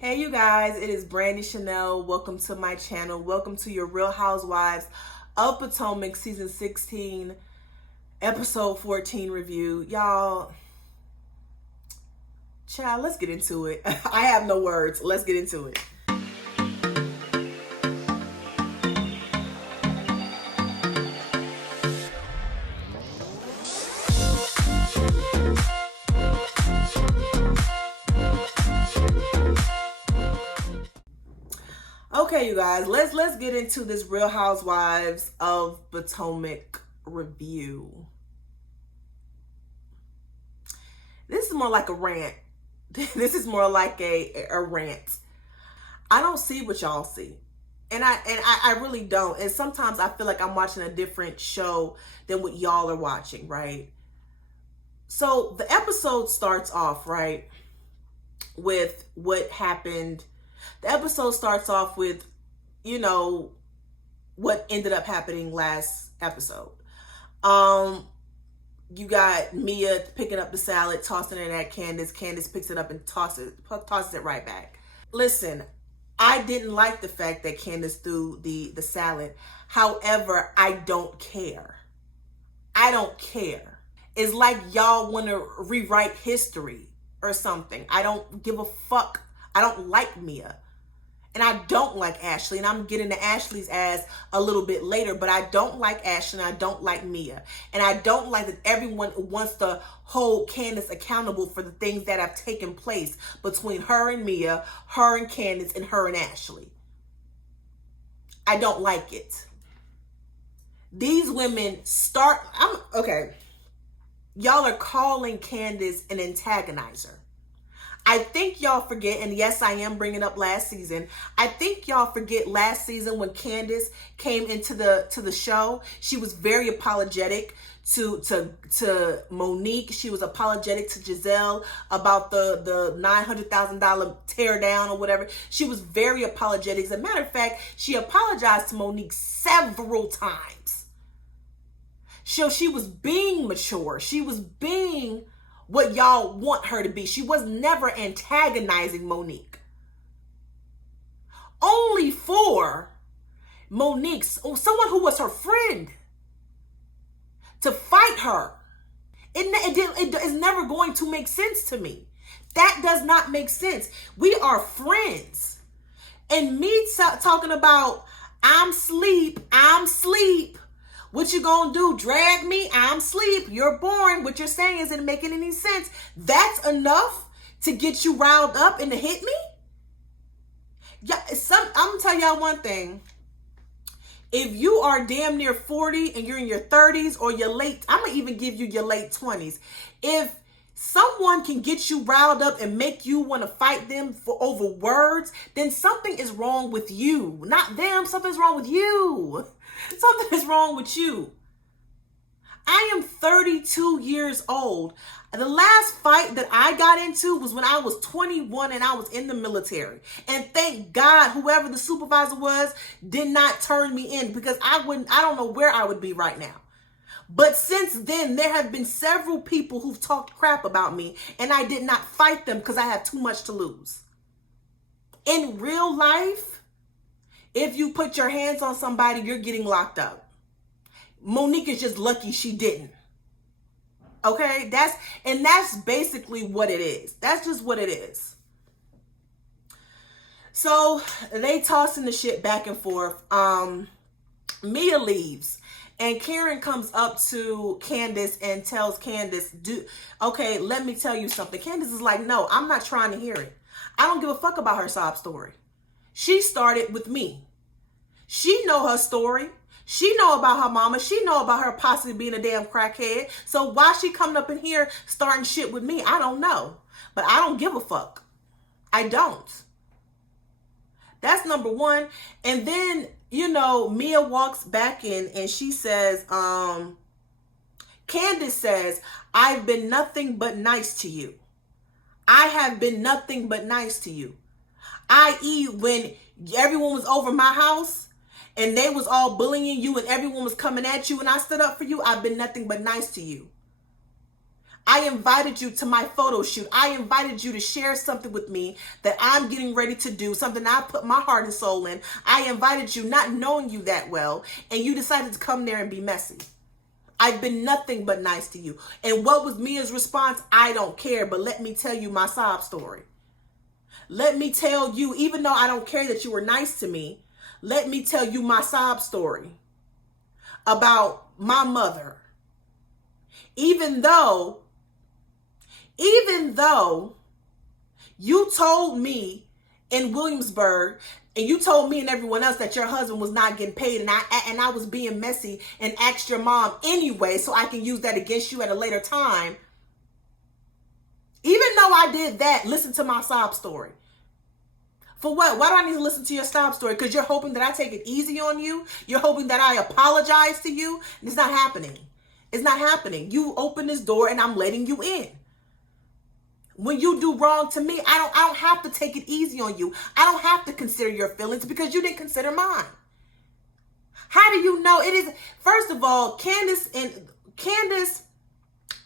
Hey you guys, it is Brandy Chanel. Welcome to my channel. Welcome to your Real Housewives of Potomac season 16, episode 14 review. Y'all, child, let's get into it. I have no words. Let's get into it. Okay, you guys, let's get into this Real Housewives of Potomac review. This is more like a rant. This is more like a rant. I don't see what y'all see. And I really don't. And sometimes I feel like I'm watching a different show than what y'all are watching, right? So the episode starts off, right, with what happened. The episode starts off with, what ended up happening last episode. You got Mia picking up the salad, tossing it at Candace. Candace picks it up and tosses it right back. Listen, I didn't like the fact that Candace threw the salad. However, I don't care. I don't care. It's like y'all want to rewrite history or something. I don't give a fuck. I don't like Mia. And I don't like Ashley. And I'm getting to Ashley's ass a little bit later. But I don't like Ashley and I don't like Mia. And I don't like that everyone wants to hold Candace accountable for the things that have taken place between her and Mia, her and Candace, and her and Ashley. I don't like it. These women okay. Y'all are calling Candace an antagonizer. I think y'all forget, and yes, I am bringing up last season. I think y'all forget last season when Candace came into the show. She was very apologetic to Monique. She was apologetic to Giselle about the $900,000 tear down or whatever. She was very apologetic. As a matter of fact, she apologized to Monique several times. So she was being mature. She was being what y'all want her to be. She was never antagonizing Monique. Only for Monique, someone who was her friend, to fight her. It is never going to make sense to me. That does not make sense. We are friends. And me talking about, I'm sleep. What you gonna do? Drag me? I'm sleep. You're boring. What you're saying isn't making any sense. That's enough to get you riled up and to hit me? Yeah, I'm gonna tell y'all one thing. If you are damn near 40 and you're in your 30s or your late, I'm gonna even give you your late 20s. If someone can get you riled up and make you want to fight them over words, then something is wrong with you. Not them. Something's wrong with you. Something is wrong with you. I am 32 years old. The last fight that I got into was when I was 21 and I was in the military. And thank God, whoever the supervisor was did not turn me in, because I don't know where I would be right now. But since then, there have been several people who've talked crap about me, and I did not fight them because I have too much to lose. In real life, if you put your hands on somebody, you're getting locked up. Monique is just lucky she didn't. Okay? That's basically what it is. That's just what it is. So they tossing the shit back and forth. Mia leaves. And Karen comes up to Candace and tells Candace, okay, let me tell you something. Candace is like, no, I'm not trying to hear it. I don't give a fuck about her sob story. She started with me. She know her story. She know about her mama. She know about her possibly being a damn crackhead. So why she coming up in here starting shit with me? I don't know. But I don't give a fuck. I don't. That's number one. And then, Mia walks back in and she says, Candace says, I've been nothing but nice to you. I have been nothing but nice to you. I.e., when everyone was over my house and they was all bullying you and everyone was coming at you and I stood up for you, I've been nothing but nice to you. I invited you to my photo shoot. I invited you to share something with me that I'm getting ready to do, something I put my heart and soul in. I invited you not knowing you that well, and you decided to come there and be messy. I've been nothing but nice to you. And what was Mia's response? I don't care, but let me tell you my sob story. Let me tell you, even though I don't care that you were nice to me, let me tell you my sob story about my mother. Even though you told me in Williamsburg, and you told me and everyone else that your husband was not getting paid, and I was being messy and asked your mom anyway so I can use that against you at a later time. Even though I did that, listen to my sob story. For what? Why do I need to listen to your sob story? Because you're hoping that I take it easy on you? You're hoping that I apologize to you? It's not happening. It's not happening. You open this door and I'm letting you in. When you do wrong to me, I don't have to take it easy on you. I don't have to consider your feelings because you didn't consider mine. How do you know? It is, first of all, Candace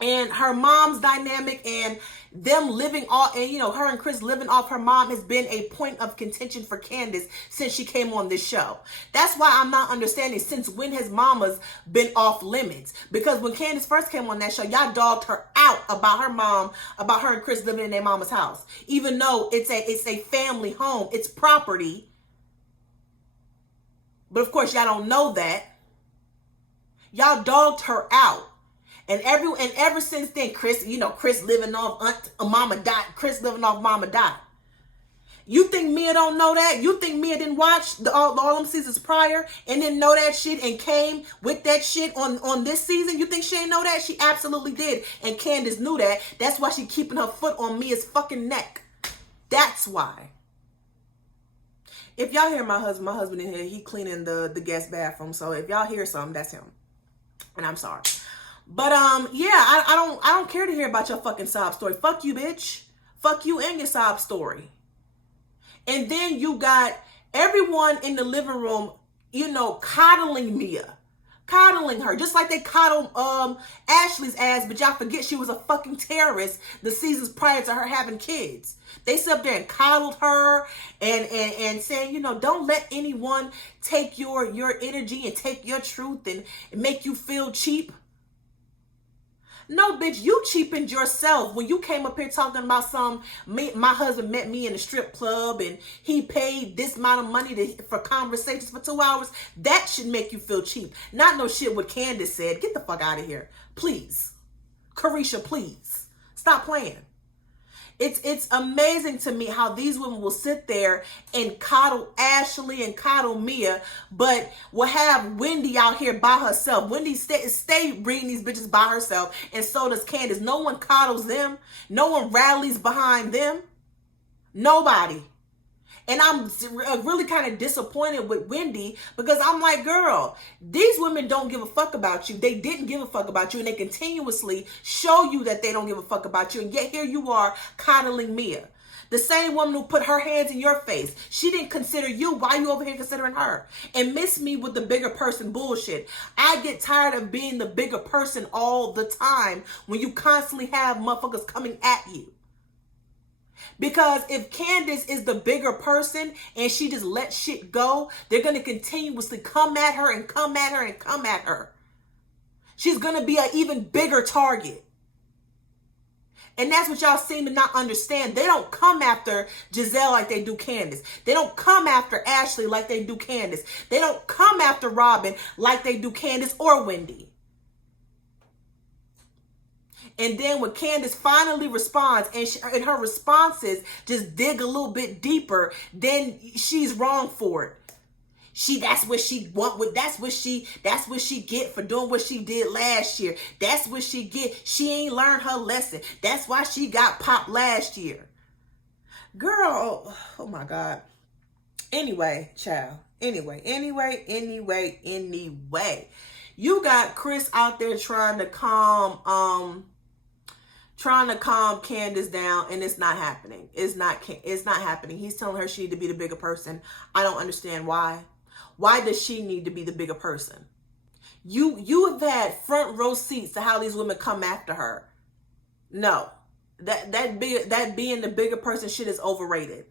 and her mom's dynamic and them living off, and her and Chris living off her mom has been a point of contention for Candace since she came on this show. That's why I'm not understanding since when has mama's been off limits. Because when Candace first came on that show, y'all dogged her out about her mom, about her and Chris living in their mama's house. Even though it's a family home, it's property. But of course y'all don't know that. Y'all dogged her out. And ever since then, Chris living off Mama Dot. Chris living off Mama Dot. You think Mia don't know that? You think Mia didn't watch all them seasons prior and didn't know that shit and came with that shit on this season? You think she didn't know that? She absolutely did. And Candace knew that. That's why she keeping her foot on Mia's fucking neck. That's why. If y'all hear my husband in here, he cleaning the guest bathroom. So if y'all hear something, that's him. And I'm sorry. But yeah, I don't care to hear about your fucking sob story. Fuck you, bitch. Fuck you and your sob story. And then you got everyone in the living room, coddling Mia. Coddling her. Just like they coddled Ashley's ass, but y'all forget she was a fucking terrorist the seasons prior to her having kids. They sit up there and coddled her and saying, don't let anyone take your energy and take your truth and make you feel cheap. No, bitch, you cheapened yourself when you came up here talking about my husband met me in a strip club and he paid this amount of money for conversations for 2 hours. That should make you feel cheap. Not no shit what Candace said. Get the fuck out of here. Please. Carisha, please. Stop playing. It's amazing to me how these women will sit there and coddle Ashley and coddle Mia, but will have Wendy out here by herself. Wendy stay reading these bitches by herself, and so does Candace. No one coddles them. No one rallies behind them. Nobody. And I'm really kind of disappointed with Wendy because I'm like, girl, these women don't give a fuck about you. They didn't give a fuck about you, and they continuously show you that they don't give a fuck about you. And yet here you are coddling Mia. The same woman who put her hands in your face. She didn't consider you. Why are you over here considering her? And miss me with the bigger person bullshit. I get tired of being the bigger person all the time when you constantly have motherfuckers coming at you. Because if Candace is the bigger person and she just lets shit go, they're going to continuously come at her and come at her and come at her. She's going to be an even bigger target. And that's what y'all seem to not understand. They don't come after Giselle like they do Candace. They don't come after Ashley like they do Candace. They don't come after Robin like they do Candace or Wendy. And then when Candace finally responds, and her responses just dig a little bit deeper, then she's wrong for it. That's what she get for doing what she did last year. That's what she get. She ain't learned her lesson. That's why she got popped last year. Girl, oh my God. Anyway, child. Anyway. You got Chris out there trying to calm Candace down, and it's not happening. It's not happening. He's telling her she need to be the bigger person. I don't understand why. Why does she need to be the bigger person? You have had front row seats to how these women come after her. No, that being the bigger person shit is overrated.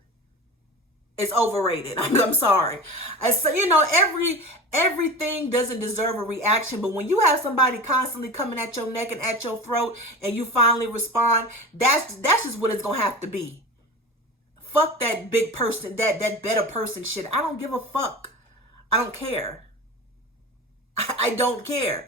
It's overrated. I'm sorry. So everything doesn't deserve a reaction, but when you have somebody constantly coming at your neck and at your throat, and you finally respond, that's just what it's gonna have to be. Fuck that big person, that better person shit. I don't give a fuck. I don't care. I don't care.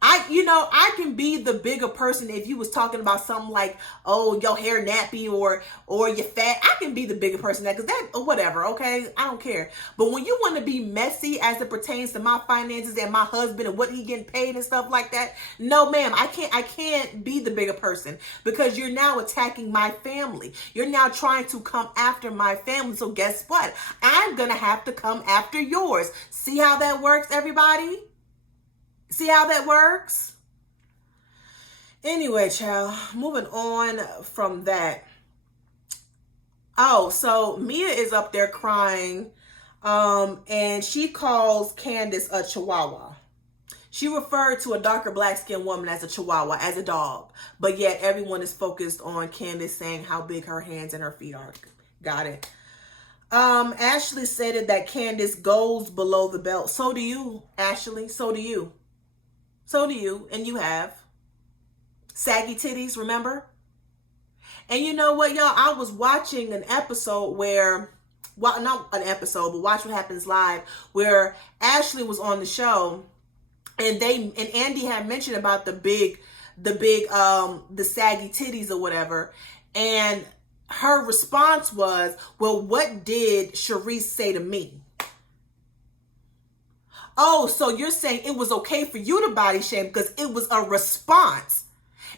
I can be the bigger person if you was talking about something like, oh, your hair nappy or you're fat. I can be the bigger person because that or whatever, okay? I don't care. But when you want to be messy as it pertains to my finances and my husband and what he getting paid and stuff like that, no, ma'am, I can't be the bigger person because you're now attacking my family. You're now trying to come after my family. So guess what? I'm gonna have to come after yours. See how that works, everybody? See how that works? Anyway, child, moving on from that. Oh, so Mia is up there crying, and she calls Candace a chihuahua. She referred to a darker black-skinned woman as a chihuahua, as a dog, but yet everyone is focused on Candace saying how big her hands and her feet are. Got it. Ashley said that Candace goes below the belt. So do you, Ashley. So do you. So do you, and you have. Saggy titties, remember? And you know what, y'all? I was watching an episode where, well, not an episode, but Watch What Happens Live, where Ashley was on the show, and Andy had mentioned about the saggy titties or whatever, and her response was, well, what did Sharice say to me? Oh, so you're saying it was okay for you to body shame because it was a response.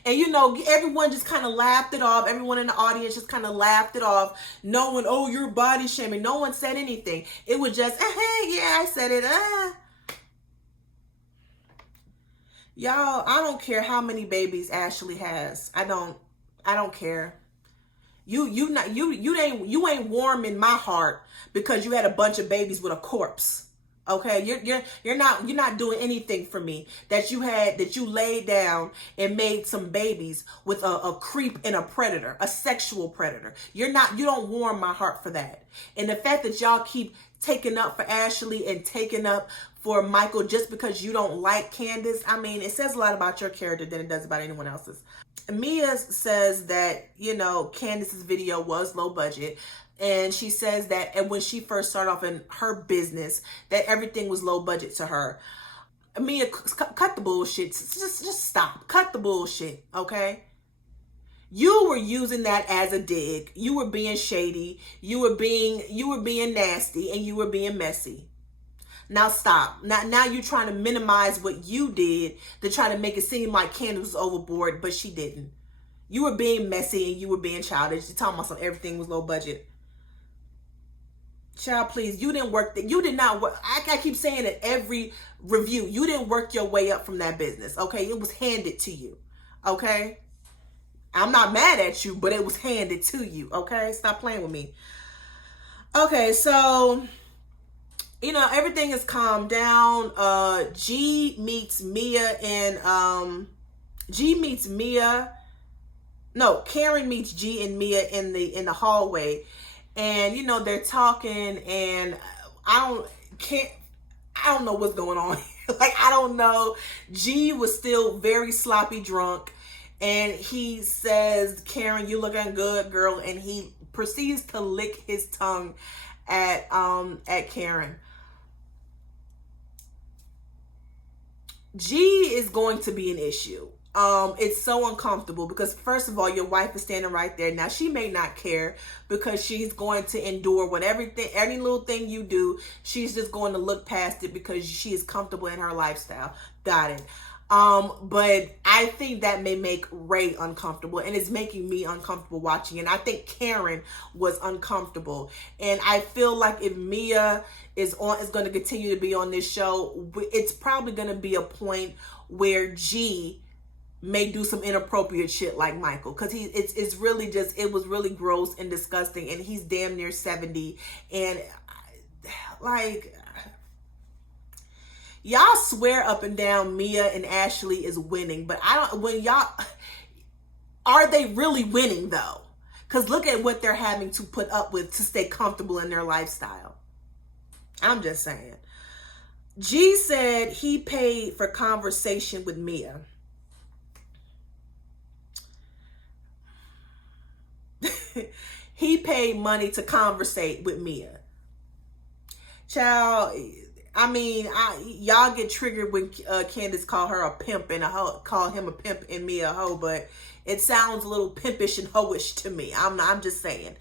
And everyone just kind of laughed it off. Everyone in the audience just kind of laughed it off. No one, oh, you're body shaming. No one said anything. It was just, yeah, I said it. Y'all, I don't care how many babies Ashley has. I don't care. You ain't warm in my heart because you had a bunch of babies with a corpse. Okay, you're not doing anything for me that you laid down and made some babies with a creep and a predator, a sexual predator. You don't warm my heart for that. And the fact that y'all keep taking up for Ashley and taking up for Michael just because you don't like Candace, I mean, it says a lot about your character than it does about anyone else's. Mia says that, Candace's video was low budget. And she says that, and when she first started off in her business, that everything was low budget to her. Mia, cut the bullshit. Just stop. Cut the bullshit, okay? You were using that as a dig. You were being shady. You were being nasty, and you were being messy. Now stop. Now you're trying to minimize what you did to try to make it seem like Candace was overboard, but she didn't. You were being messy and you were being childish. You're talking about something, everything was low budget. Child, please, you didn't work. You did not work. I keep saying it every review. You didn't work your way up from that business, okay? It was handed to you, okay? I'm not mad at you, but it was handed to you, okay? Stop playing with me. Okay, so, everything is calmed down. G meets Mia Karen meets G and Mia in the hallway. And they're talking, and I don't know what's going on. Like, I don't know. G was still very sloppy drunk, and he says, Karen, you looking good, girl, and he proceeds to lick his tongue at Karen. G is going to be an issue. It's so uncomfortable because, first of all, your wife is standing right there. Now, she may not care because she's going to endure any little thing you do. She's just going to look past it because she is comfortable in her lifestyle. Got it. But I think that may make Ray uncomfortable, and it's making me uncomfortable watching it. And I think Karen was uncomfortable. And I feel like if Mia is going to continue to be on this show, it's probably going to be a point where G may do some inappropriate shit like Michael, because it's really just, it was really gross and disgusting, and he's damn near 70, and like, y'all swear up and down Mia and Ashley is winning, but Are they really winning though? Because look at what they're having to put up with to stay comfortable in their lifestyle. I'm just saying. G said he paid for conversation with Mia. He paid money to conversate with Mia. Child, I mean, y'all get triggered when Candace call her a pimp and a hoe, call him a pimp and Mia a hoe, but it sounds a little pimpish and hoish to me. I'm just saying.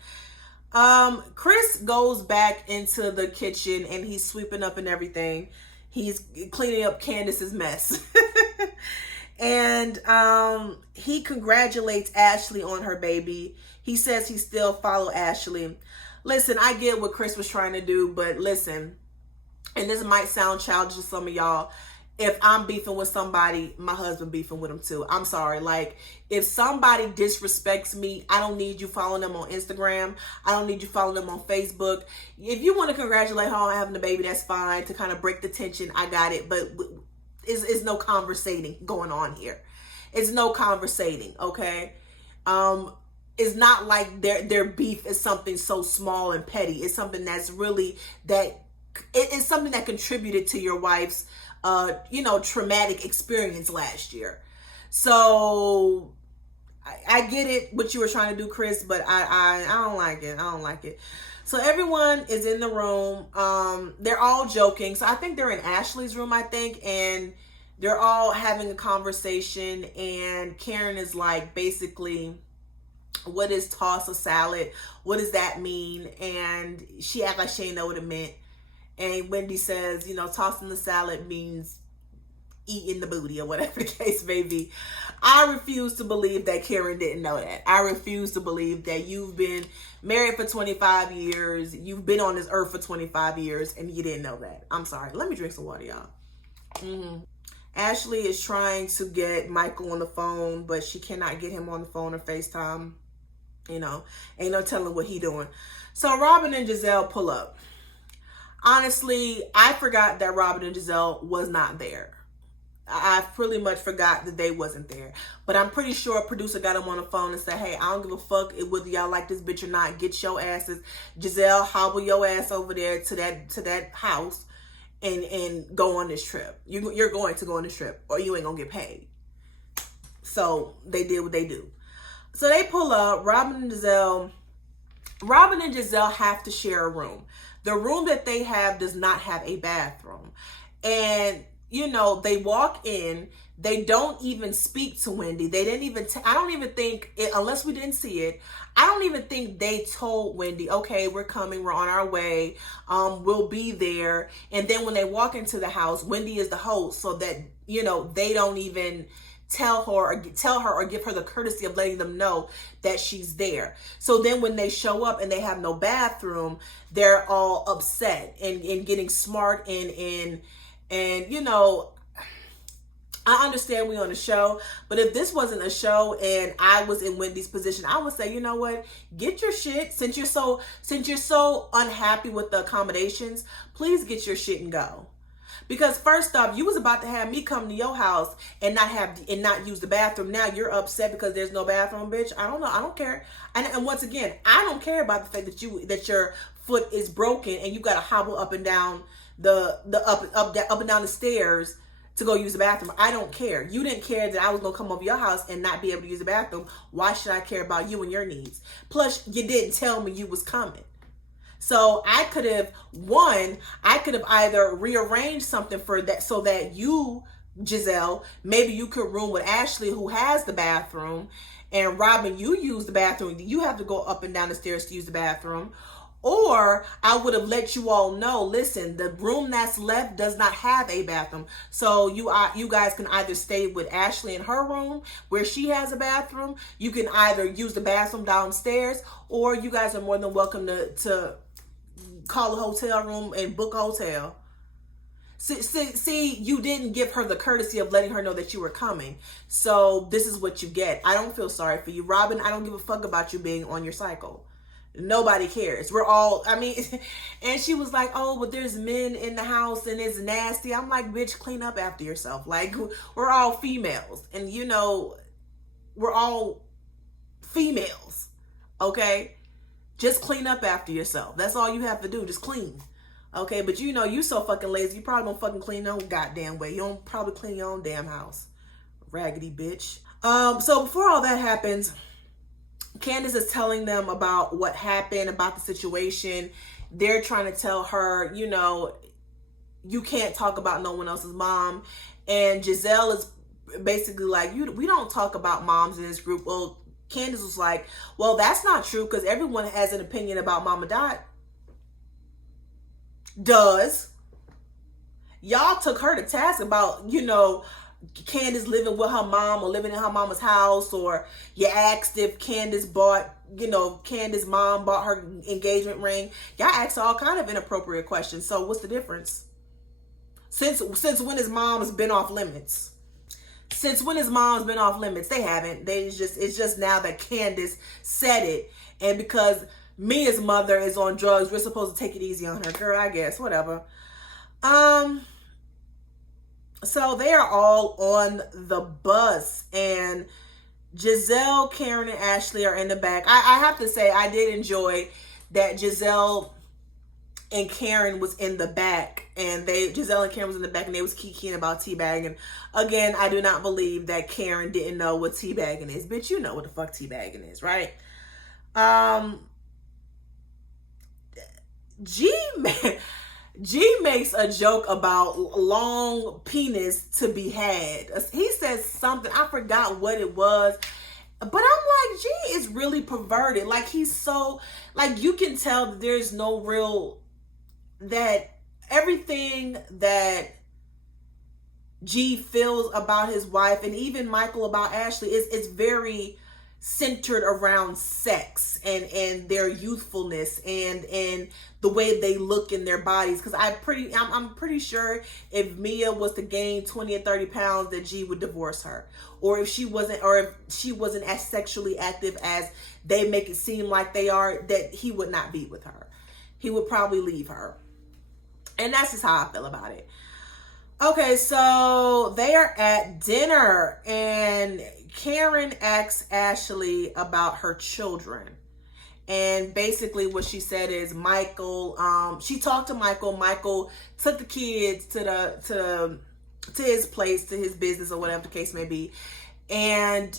Chris goes back into the kitchen and he's sweeping up and everything. He's cleaning up Candace's mess. And he congratulates Ashley on her baby. He says he still follow Ashley. Listen, I get what Chris was trying to do, but listen, and this might sound childish to some of y'all, if I'm beefing with somebody, my husband beefing with him too. I'm sorry. Like, if somebody disrespects me, I don't need you following them on Instagram. I don't need you following them on Facebook. If you want to congratulate her on having a baby, that's fine. To kind of break the tension, I got it. But it's no conversating going on here. It's no conversating, okay? It's not like their beef is something so small and petty. It's something that's really it's something that contributed to your wife's traumatic experience last year. So I get it what you were trying to do, Chris, but I don't like it. I don't like it. So everyone is in the room. They're all joking. So I think they're in Ashley's room, I think, and they're all having a conversation, and Karen is like, basically, what is toss a salad? What does that mean? And she acts like she didn't know what it meant. And Wendy says, tossing the salad means eating the booty or whatever the case may be. I refuse to believe that Karen didn't know that. I refuse to believe that you've been married for 25 years. You've been on this earth for 25 years and you didn't know that. I'm sorry. Let me drink some water, y'all. Ashley is trying to get Michael on the phone, but she cannot get him on the phone or FaceTime. Ain't no telling what he doing. So Robin and Giselle pull up. Honestly, I forgot that Robin and Giselle was not there. I pretty much forgot that they wasn't there. But I'm pretty sure a producer got him on the phone and said, hey, I don't give a fuck whether y'all like this bitch or not. Get your asses. Giselle, hobble your ass over there to that house and go on this trip. You're going to go on this trip or you ain't gonna get paid. So they did what they do. So they pull up. Robin and Giselle have to share a room. The room that they have does not have a bathroom. And, they walk in. They don't even speak to Wendy. They didn't even, I don't even think, unless we didn't see it, I don't even think they told Wendy, okay, we're coming, we're on our way, we'll be there. And then when they walk into the house, Wendy is the host, so that, they don't even tell her or give her the courtesy of letting them know that she's there. So then when they show up and they have no bathroom, they're all upset and getting smart and I understand we on a show, but if this wasn't a show and I was in Wendy's position, I would say, you know what, get your shit. Since you're so unhappy with the accommodations, please get your shit and go. Because first off, you was about to have me come to your house and not use the bathroom. Now you're upset because there's no bathroom, bitch. I don't know. I don't care. And once again, I don't care about the fact that your foot is broken and you got to hobble up and down up and down the stairs to go use the bathroom. I don't care. You didn't care that I was gonna come over your house and not be able to use the bathroom. Why should I care about you and your needs? Plus, you didn't tell me you was coming. So I could have either rearranged something for that so that you, Giselle, maybe you could room with Ashley, who has the bathroom, and Robin, you use the bathroom. You have to go up and down the stairs to use the bathroom. Or I would have let you all know, listen, the room that's left does not have a bathroom. So you guys can either stay with Ashley in her room where she has a bathroom. You can either use the bathroom downstairs, or you guys are more than welcome to call a hotel room and book a hotel. See, you didn't give her the courtesy of letting her know that you were coming. So this is what you get. I don't feel sorry for you. Robin, I don't give a fuck about you being on your cycle. Nobody cares. We're all, and she was like, oh, but there's men in the house and it's nasty. I'm like, bitch, clean up after yourself. Like, we're all females and we're all females. Okay? Just clean up after yourself. That's all you have to do. Just clean. Okay? But you know, you so fucking lazy. You probably don't fucking clean your own goddamn way. You don't probably clean your own damn house. Raggedy bitch. So before all that happens, Candace is telling them about what happened, about the situation. They're trying to tell her, you know, you can't talk about no one else's mom. And Giselle is basically like, we don't talk about moms in this group. Well, Candace was like, well, that's not true because everyone has an opinion about Mama Dot. Does. Y'all took her to task about, you know, Candace living with her mom or living in her mama's house, or you asked if Candace bought, you know, Candace's mom bought her engagement ring. Y'all asked all kind of inappropriate questions. So what's the difference? Since when has mom's been off limits? Since when has mom's been off limits? They haven't. It's just now that Candace said it, and because Mia's mother is on drugs, we're supposed to take it easy on her. Girl, I guess, whatever. So they are all on the bus, and Giselle, Karen, and Ashley are in the back. I have to say, I did enjoy that Giselle and Karen was in the back, and Giselle and Karen was in the back, and they was kikiing about teabagging. Again, I do not believe that Karen didn't know what teabagging is. Bitch, you know what the fuck teabagging is, right? G makes a joke about long penis to be had. He says something, I forgot what it was, but I'm like, G is really perverted. Like, he's so, like, you can tell that there's no real, that everything that G feels about his wife, and even Michael about Ashley, is very centered around sex and their youthfulness and the way they look in their bodies. Because I'm pretty sure if Mia was to gain 20 or 30 pounds, that G would divorce her, or if she wasn't as sexually active as they make it seem like they are, that he would not be with her. He would probably leave her. And that's just how I feel about it. Okay, so they are at dinner, and Karen asks Ashley about her children. And basically what she said is Michael, she talked to Michael. Michael took the kids to his place, to his business, or whatever the case may be. And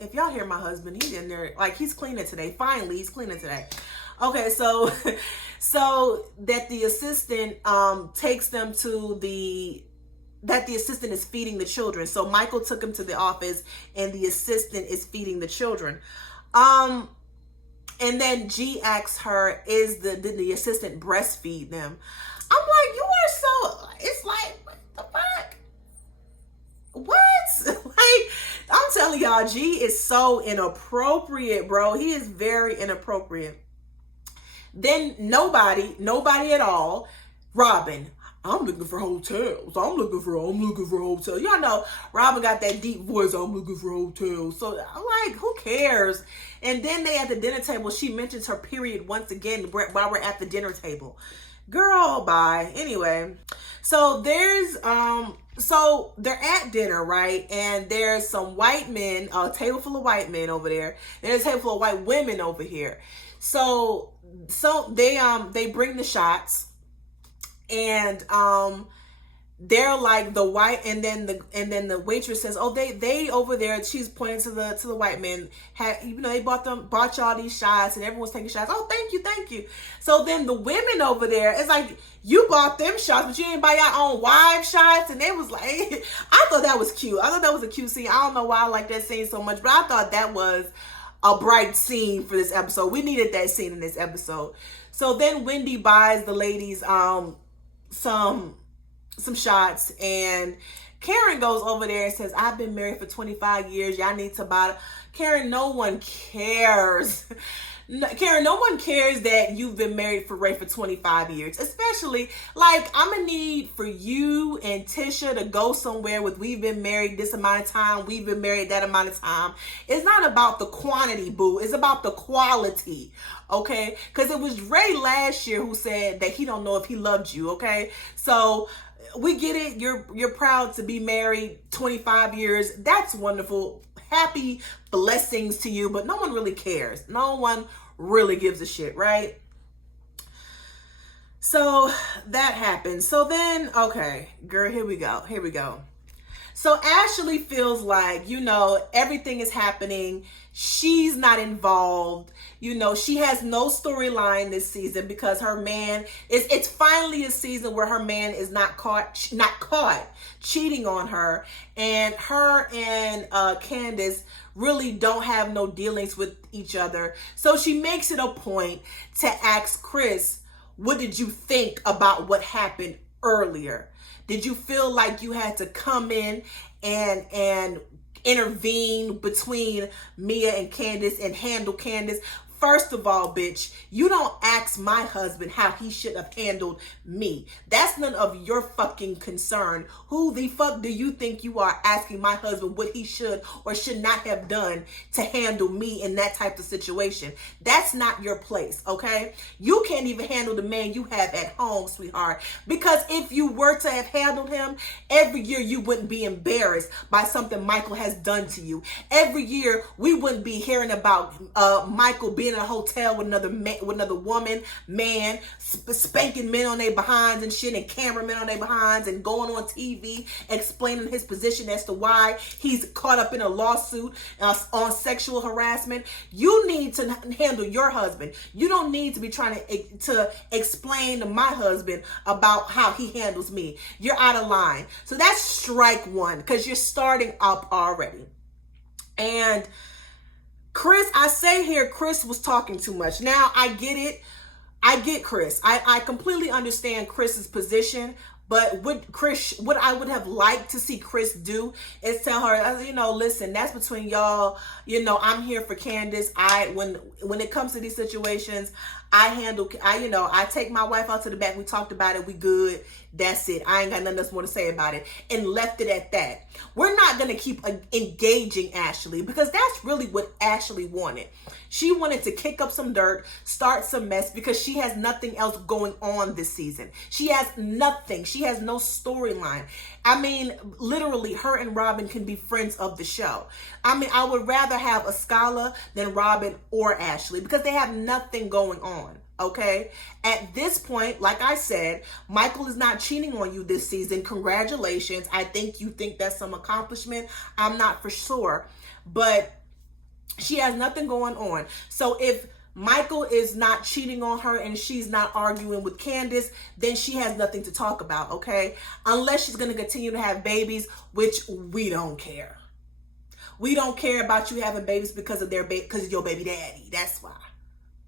if y'all hear my husband, he's in there, like, he's cleaning today. Finally, he's cleaning today. Okay, so that the assistant takes them to that the assistant is feeding the children. So Michael took him to the office, and the assistant is feeding the children. And then G asks her, did the assistant breastfeed them? I'm like, you are so, it's like, what the fuck? What? Like, I'm telling y'all, G is so inappropriate, bro. He is very inappropriate. Then nobody at all. Robin, I'm looking for hotels. I'm looking for hotels. Y'all know Robin got that deep voice. I'm looking for hotels. So I'm like, who cares? And then they at the dinner table, she mentions her period once again while we're at the dinner table. Girl, bye. Anyway, so so they're at dinner, right? And there's some white men, a table full of white men over there. There's a table full of white women over here. So they bring the shots, and they're like the white, and then the waitress says, oh, they over there, she's pointing to the white men, had, you know, they bought y'all these shots, and everyone's taking shots. Oh, thank you. So then the women over there, it's like, you bought them shots, but you didn't buy your own wives shots. And they was like, I thought that was cute. I thought that was a cute scene. I don't know why I like that scene so much, but I thought that was a bright scene for this episode. We needed that scene in this episode. So then Wendy buys the ladies some shots, and Karen goes over there and says, I've been married for 25 years. Y'all need to buy it. Karen, no one cares. Karen, no one cares that you've been married for Ray for 25 years. Especially, like, I'm gonna need for you and Tisha to go somewhere with, we've been married this amount of time, we've been married that amount of time. It's not about the quantity, boo. It's about the quality, okay? Because it was Ray last year who said that he don't know if he loved you, okay? So we get it. You're proud to be married 25 years. That's wonderful. happy blessings to you, but no one really cares. No one really gives a shit, right? So that happened. So then, okay, girl, here we go. So Ashley feels like, everything is happening. She's not involved. She has no storyline this season because her man it's finally a season where her man is not caught cheating on her. And her and Candace really don't have no dealings with each other. So she makes it a point to ask Chris, what did you think about what happened earlier? Did you feel like you had to come in and intervene between Mia and Candace and handle Candace? First of all, bitch, you don't ask my husband how he should have handled me. That's none of your fucking concern. Who the fuck do you think you are asking my husband what he should or should not have done to handle me in that type of situation? That's not your place, okay? You can't even handle the man you have at home, sweetheart. Because if you were to have handled him, every year you wouldn't be embarrassed by something Michael has done to you. Every year we wouldn't be hearing about Michael being in a hotel with another woman, man, spanking men on their behinds and shit, and cameramen on their behinds, and going on TV explaining his position as to why he's caught up in a lawsuit on sexual harassment. You need to handle your husband. You don't need to be trying to explain to my husband about how he handles me. You're out of line. So that's strike one, because you're starting up already. And Chris, I say here, Chris was talking too much. Now, I get it. I get Chris. I completely understand Chris's position. But what I would have liked to see Chris do is tell her, listen, that's between y'all. I'm here for Candace. When it comes to these situations, I take my wife out to the back. We talked about it. We good. That's it. I ain't got nothing else more to say about it. And left it at that. We're not going to keep engaging Ashley, because that's really what Ashley wanted. She wanted to kick up some dirt, start some mess, because she has nothing else going on this season. She has nothing. She has no storyline. I mean, literally, her and Robin can be friends of the show. I mean, I would rather have Askala than Robin or Ashley, because they have nothing going on. Okay, at this point, like I said, Michael is not cheating on you this season. Congratulations. I think you think that's some accomplishment. I'm not for sure, but she has nothing going on. So if Michael is not cheating on her and she's not arguing with Candace, then she has nothing to talk about, okay? Unless she's going to continue to have babies, which we don't care. We don't care about you having babies because of because of your baby daddy. That's why.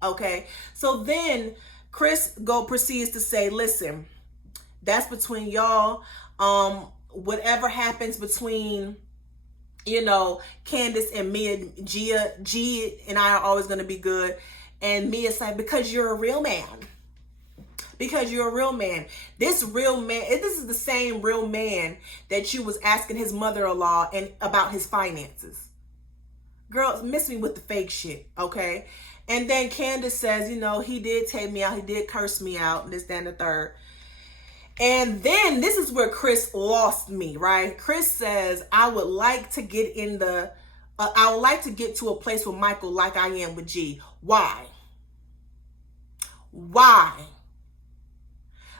Okay, so then Chris proceeds to say, listen, that's between y'all. Whatever happens between, Candace and Mia, Gia and I are always going to be good. And Mia's like, because you're a real man. Because you're a real man. This is the same real man that you was asking his mother-in-law and about his finances. Girl, miss me with the fake shit, okay? And then Candace says, he did take me out. He did curse me out. This, that, and the third. And then this is where Chris lost me, right? Chris says, I would like to get to a place with Michael like I am with G. Why?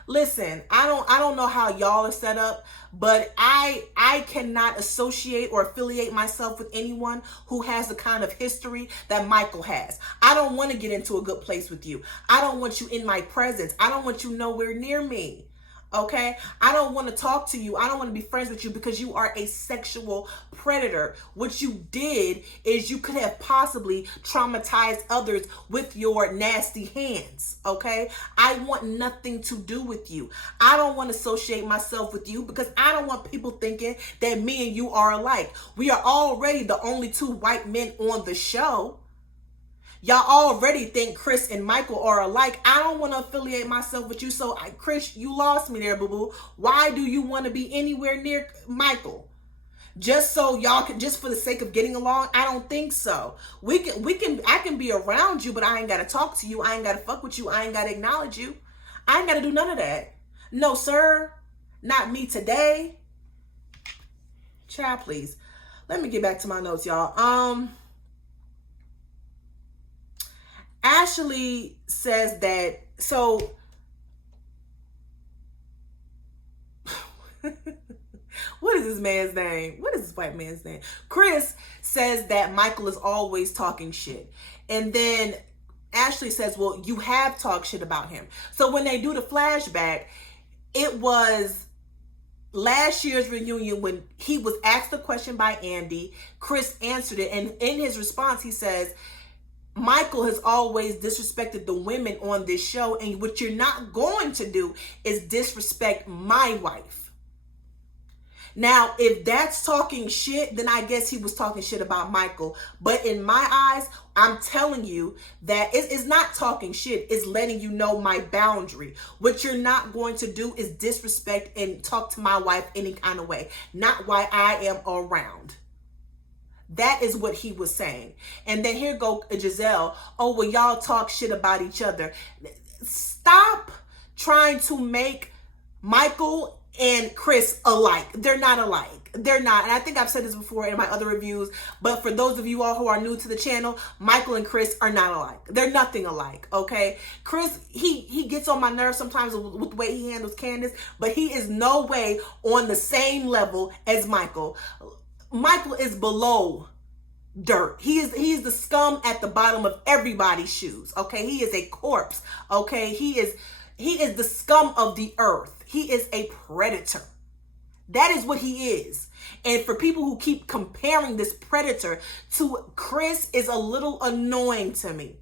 Listen, I don't know how y'all are set up, but I cannot associate or affiliate myself with anyone who has the kind of history that Michael has. I don't want to get into a good place with you. I don't want you in my presence. I don't want you nowhere near me. Okay, I don't want to talk to you. I don't want to be friends with you because you are a sexual predator. What you did is you could have possibly traumatized others with your nasty hands. Okay, I want nothing to do with you. I don't want to associate myself with you because I don't want people thinking that me and you are alike. We are already the only two white men on the show. Y'all already think Chris and Michael are alike. I don't want to affiliate myself with you. So, Chris, you lost me there, boo-boo. Why do you want to be anywhere near Michael? Just so y'all can, just for the sake of getting along? I don't think so. I can be around you, but I ain't got to talk to you. I ain't got to fuck with you. I ain't got to acknowledge you. I ain't got to do none of that. No, sir. Not me today. Child, please. Let me get back to my notes, y'all. Ashley says that, so what is this man's name? What is this white man's name? Chris says that Michael is always talking shit. And then Ashley says, well, you have talked shit about him. So when they do the flashback, it was last year's reunion when he was asked a question by Andy. Chris answered it. And in his response, he says, Michael has always disrespected the women on this show. And what you're not going to do is disrespect my wife. Now, if that's talking shit, then I guess he was talking shit about Michael. But in my eyes, I'm telling you that it's not talking shit. It's letting you know my boundary. What you're not going to do is disrespect and talk to my wife any kind of way. Not while I am around. That is what he was saying. And then here go Giselle. Oh, well, y'all talk shit about each other. Stop trying to make Michael and Chris alike. They're not alike. They're not. And I think I've said this before in my other reviews, but for those of you all who are new to the channel, Michael and Chris are not alike. They're nothing alike, okay? Chris, he gets on my nerves sometimes with the way he handles Candace, but he is no way on the same level as Michael. Michael is below dirt. He's the scum at the bottom of everybody's shoes, okay? He is a corpse, okay? He is the scum of the earth. He is a predator. That is what he is. And for people who keep comparing this predator to Chris is a little annoying to me.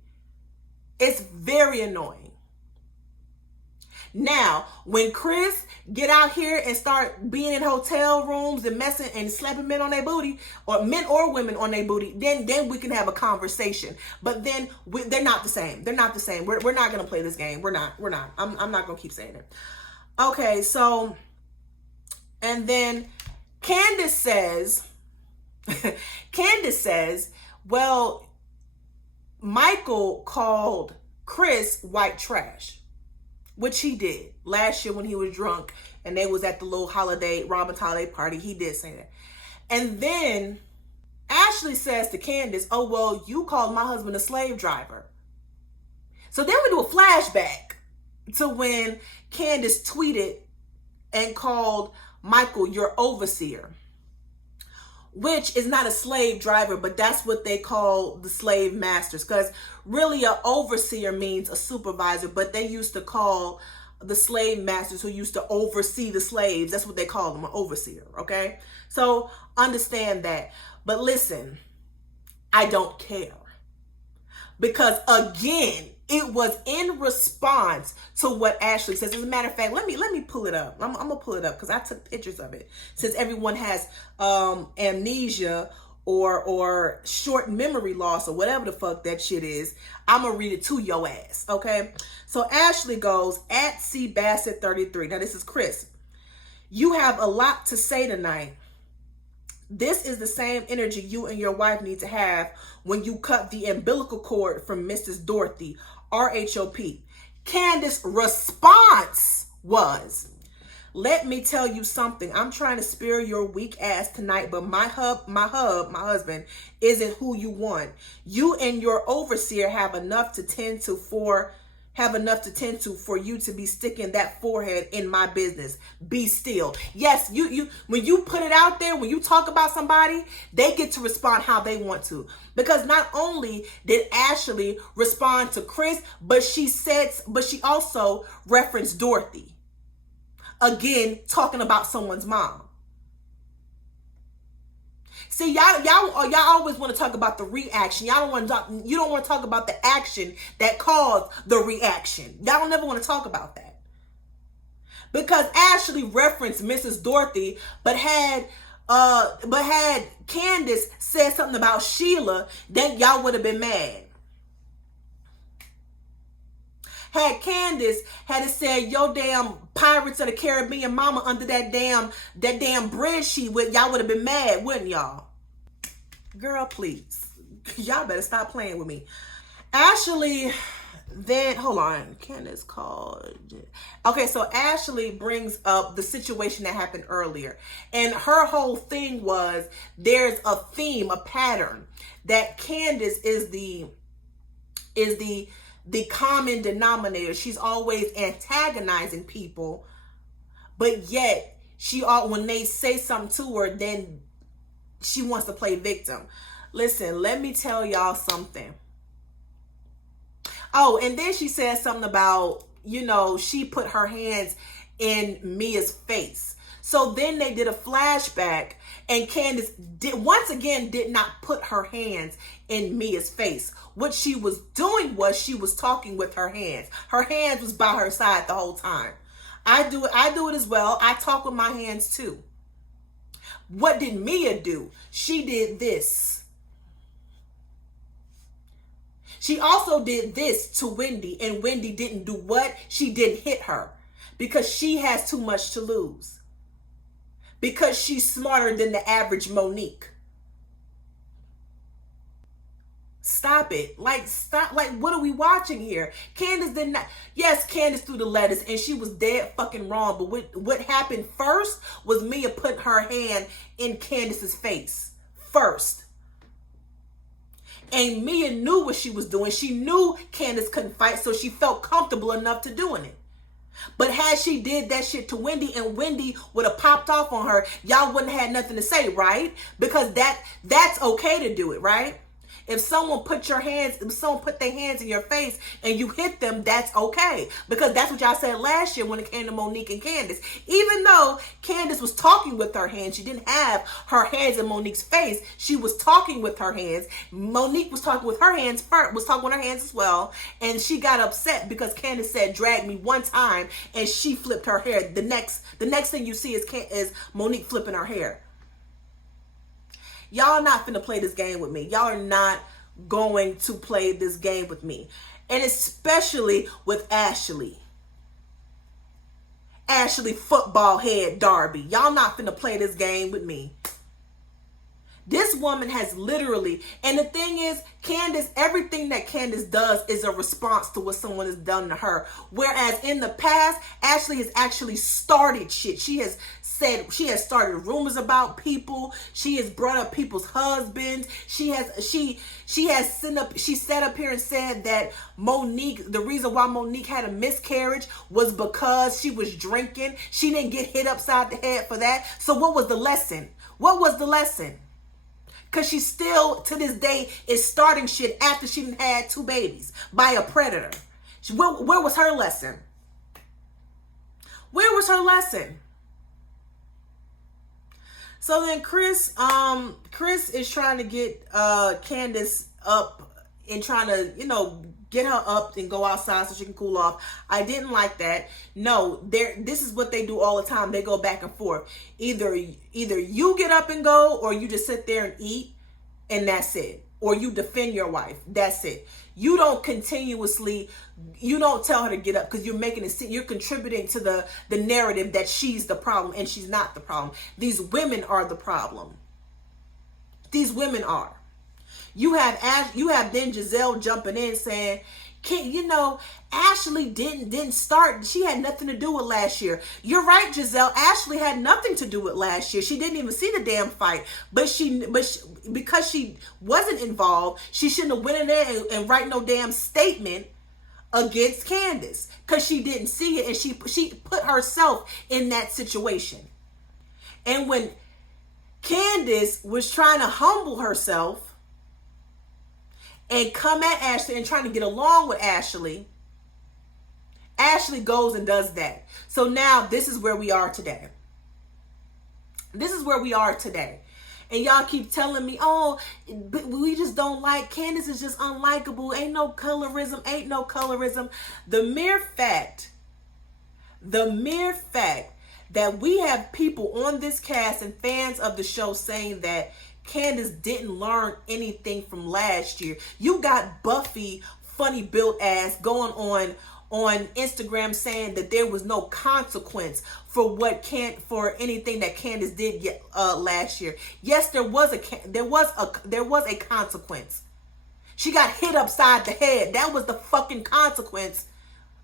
It's very annoying. Now, when Chris get out here and start being in hotel rooms and messing and slapping men on their booty, or men or women on their booty, then we can have a conversation. But then they're not the same. They're not the same. We're not going to play this game. We're not. I'm not going to keep saying it. Okay, so, and then Candace says, well, Michael called Chris white trash, which he did last year when he was drunk and they was at the little Robin's holiday party. He did say that. And then Ashley says to Candace, oh, well, you called my husband a slave driver. So then we do a flashback to when Candace tweeted and called Michael your overseer, which is not a slave driver, but that's what they call the slave masters, because really an overseer means a supervisor, but they used to call the slave masters who used to oversee the slaves, that's what they call them, an overseer, okay? So understand that. But listen, I don't care. Because again, it was in response to what Ashley says. As a matter of fact, let me pull it up. I'm gonna pull it up because I took pictures of it. Since everyone has amnesia or short memory loss or whatever the fuck that shit is, I'm gonna read it to your ass. Okay. So Ashley goes at cbassett33. Now this is Chris. You have a lot to say tonight. This is the same energy you and your wife need to have when you cut the umbilical cord from Mrs. Dorothy, RHOP. Candace's response was, let me tell you something. I'm trying to spare your weak ass tonight, but my husband, isn't who you want. You and your overseer have enough to tend to for you to be sticking that forehead in my business. Be still. Yes, you when you put it out there, when you talk about somebody, they get to respond how they want to. Because not only did Ashley respond to Chris, but she also referenced Dorothy. Again, talking about someone's mom. See, y'all always want to talk about the reaction. You don't want to talk about the action that caused the reaction. Y'all never want to talk about that. Because Ashley referenced Mrs. Dorothy, but had Candace said something about Sheila, then y'all would have been mad. Had Candace had said your damn Pirates of the Caribbean mama under that damn bridge she with, y'all would have been mad, wouldn't y'all? Girl, please. Y'all better stop playing with me. Ashley then hold on, Candace called. Okay, so Ashley brings up the situation that happened earlier, and her whole thing was there's a theme, a pattern that Candace is the common denominator. She's always antagonizing people, but yet when they say something to her, then she wants to play victim. Listen, let me tell y'all something. Oh, and then she said something about, she put her hands in Mia's face. So then they did a flashback, and Candace once again did not put her hands in Mia's face. What she was doing was she was talking with her hands. Her hands was by her side the whole time. I do it as well. I talk with my hands too. What did Mia do? She did this. She also did this to Wendy, and Wendy didn't do what? She didn't hit her because she has too much to lose. Because she's smarter than the average Monique. Stop it. Stop. What are we watching here? Candace did not. Yes, Candace threw the lettuce and she was dead fucking wrong. But what happened first was Mia put her hand in Candace's face first. And Mia knew what she was doing. She knew Candace couldn't fight, so she felt comfortable enough to doing it. But had she did that shit to Wendy and Wendy would have popped off on her, y'all wouldn't have had nothing to say, right? Because that's okay to do it, right? If someone put their hands in your face and you hit them, that's okay. Because that's what y'all said last year when it came to Monique and Candace. Even though Candace was talking with her hands, she didn't have her hands in Monique's face. She was talking with her hands. Monique was talking with her hands first, was talking with her hands as well. And she got upset because Candace said, drag me one time, and she flipped her hair. The next thing you see is Monique flipping her hair. Y'all not finna play this game with me. Y'all are not going to play this game with me. And especially with Ashley. Ashley football head Darby. Y'all not finna play this game with me. This woman has literally, and the thing is, Candace, everything that Candace does is a response to what someone has done to her. Whereas in the past, Ashley has actually started shit. She has started rumors about people. She has brought up people's husbands. She sat up here and said that Monique, the reason why Monique had a miscarriage was because she was drinking. She didn't get hit upside the head for that. So what was the lesson? What was the lesson? Because she still, to this day, is starting shit after she had 2 babies by a predator. Where was her lesson? Where was her lesson? So then Chris is trying to get Candace up and trying to, get her up and go outside so she can cool off. I didn't like that. No, this is what they do all the time. They go back and forth. Either you get up and go, or you just sit there and eat, and that's it. Or you defend your wife. That's it. You don't tell her to get up because you're contributing to the narrative that she's the problem, and she's not the problem. These women are the problem. These women are. You have then Giselle jumping in saying, Ashley didn't start. She had nothing to do with last year. You're right, Giselle. Ashley had nothing to do with last year. She didn't even see the damn fight. But because she wasn't involved, she shouldn't have went in there and write no damn statement against Candace because she didn't see it, and she put herself in that situation. And when Candace was trying to humble herself and come at Ashley and trying to get along with Ashley, Ashley goes and does that. So now this is where we are today. This is where we are today. And y'all keep telling me, oh, but we just don't like, Candace is just unlikable. Ain't no colorism. The mere fact that we have people on this cast and fans of the show saying that Candace didn't learn anything from last year. You got Buffy, funny built ass, going on Instagram saying that there was no consequence for anything that Candace did last year. Yes, there was a consequence. She got hit upside the head. That was the fucking consequence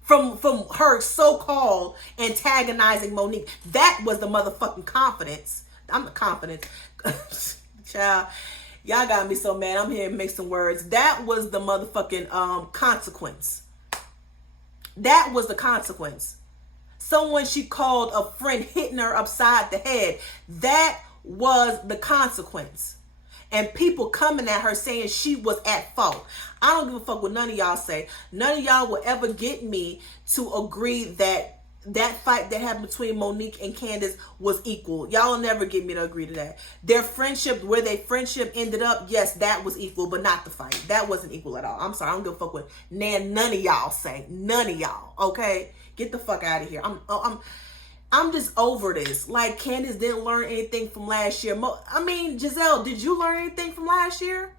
from her so-called antagonizing Monique. That was the motherfucking confidence. I'm the confidence. Child, y'all got me so mad. I'm here mixing words. That was the motherfucking consequence. That was the consequence. Someone she called a friend hitting her upside the head. That was the consequence. And people coming at her saying she was at fault. I don't give a fuck what none of y'all say. None of y'all will ever get me to agree that that fight that happened between Monique and Candace was equal. Y'all will never get me to agree to that. Their friendship, where their friendship ended up, yes, that was equal, but not the fight. That wasn't equal at all. I'm sorry. I don't give a fuck what none of y'all say. None of y'all. Okay? Get the fuck out of here. I'm just over this. Like, Candace didn't learn anything from last year. I mean, Giselle, did you learn anything from last year?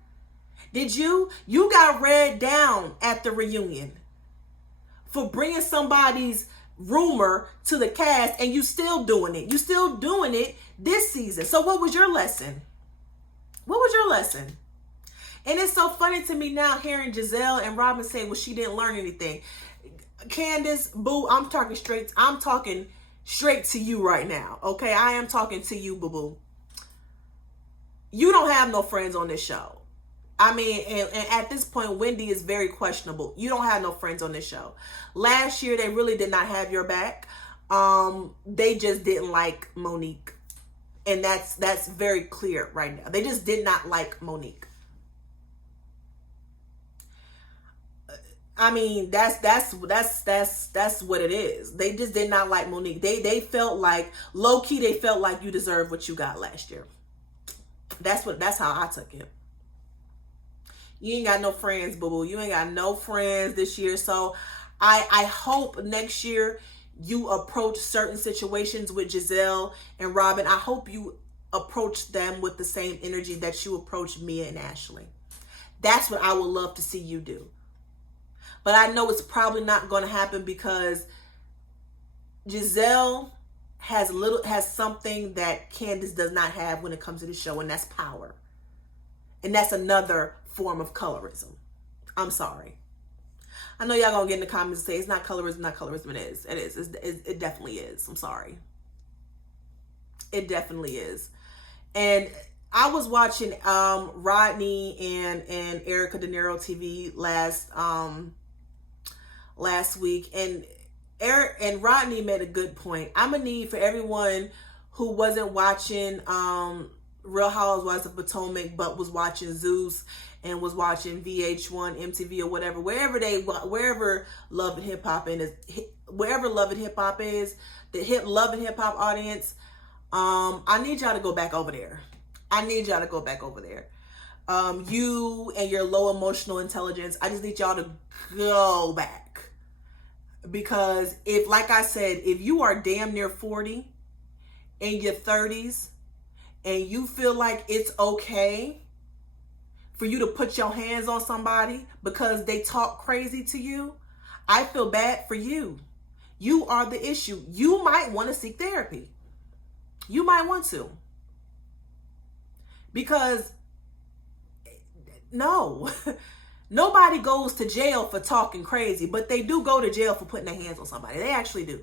Did you? You got read down at the reunion for bringing somebody's rumor to the cast, and you still doing it. You still doing it this season. So what was your lesson? What was your lesson? And it's so funny to me now hearing Giselle and Robin say, well, she didn't learn anything. Candace, boo, I'm talking straight to you right now. Okay, I am talking to you, boo-boo. You don't have no friends on this show. I mean, and at this point, Wendy is very questionable. You don't have no friends on this show. Last year, they really did not have your back. They just didn't like Monique. And that's very clear right now. They just did not like Monique. I mean, that's what it is. They just did not like Monique. They felt like, low key, they felt like you deserved what you got last year. That's how I took it. You ain't got no friends, boo-boo. You ain't got no friends this year. So I hope next year you approach certain situations with Giselle and Robin. I hope you approach them with the same energy that you approach Mia and Ashley. That's what I would love to see you do. But I know it's probably not going to happen because Giselle has something that Candace does not have when it comes to the show, and that's power. And that's another form of colorism. I'm sorry. I know y'all gonna get in the comments and say it's not colorism, not colorism. It is. It is. It definitely is. I'm sorry. It definitely is. And I was watching Rodney and Erica De Niro TV last week, and Eric and Rodney made a good point. I'm gonna need for everyone who wasn't watching Real Housewives of Potomac but was watching Zeus and was watching VH1, MTV, or whatever, wherever Love and Hip Hop is, wherever Love and Hip Hop is, the Love and Hip Hop audience. I need y'all to go back over there. You and your low emotional intelligence, I just need y'all to go back. Because if, like I said, if you are damn near 40 in your 30s and you feel like it's okay for you to put your hands on somebody because they talk crazy to you, I feel bad for you. You are the issue. You might want to seek therapy. You might want to. Because no, nobody goes to jail for talking crazy, but they do go to jail for putting their hands on somebody. They actually do.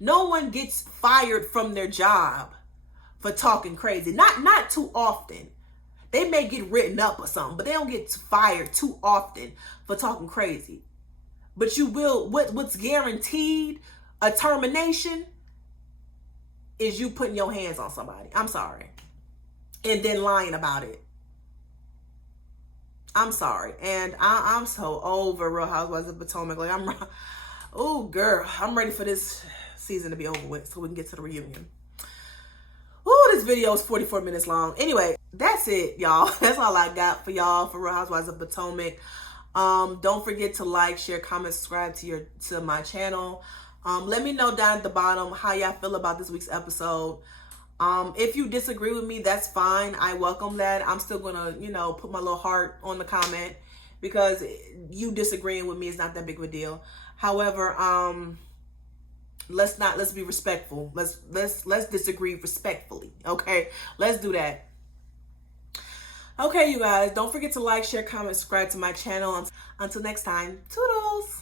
No one gets fired from their job for talking crazy. Not too often. They may get written up or something, but they don't get fired too often for talking crazy. But you will, what's guaranteed a termination is you putting your hands on somebody. I'm sorry. And then lying about it. I'm sorry. And I'm so over Real Housewives of Potomac. Like, oh girl, I'm ready for this season to be over with so we can get to the reunion. Oh, this video is 44 minutes long. Anyway, that's it, y'all. That's all I got for y'all for Real Housewives of Potomac. Don't forget to like, share, comment, subscribe to my channel. Let me know down at the bottom how y'all feel about this week's episode. If you disagree with me, that's fine. I welcome that. I'm still gonna, put my little heart on the comment because you disagreeing with me is not that big of a deal. However, let's be respectful. Let's disagree respectfully. Okay, let's do that. Okay, you guys, don't forget to like, share, comment, subscribe to my channel. Until next time, toodles.